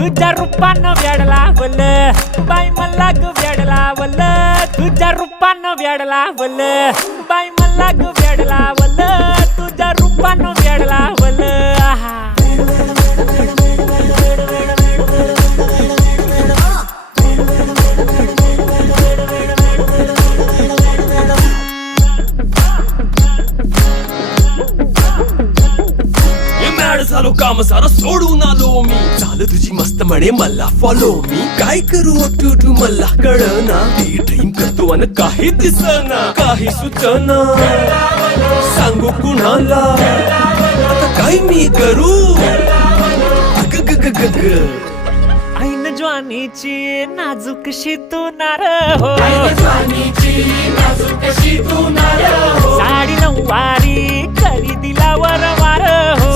तुझ्या रूपानं वेड लावल बाई मला ग वेड लावल तुझ्या रूपानं वेड लावल बाई मला ग वेड लावल तुझ्या रूपानं वेड लावल आहा झालो काम सारा सोडून आलो मी झालं तुझी मस्त म्हणे मला फॉलो मी काय करू टू मला कळना ती ड्रीम करतो आणि काही दिसना काही सुचना सांगू कुणाला आता काय मी करू ऐन ज्वानीची नाजूकशी तू नार हो साडी नऊवारी करी दिला वर वार हो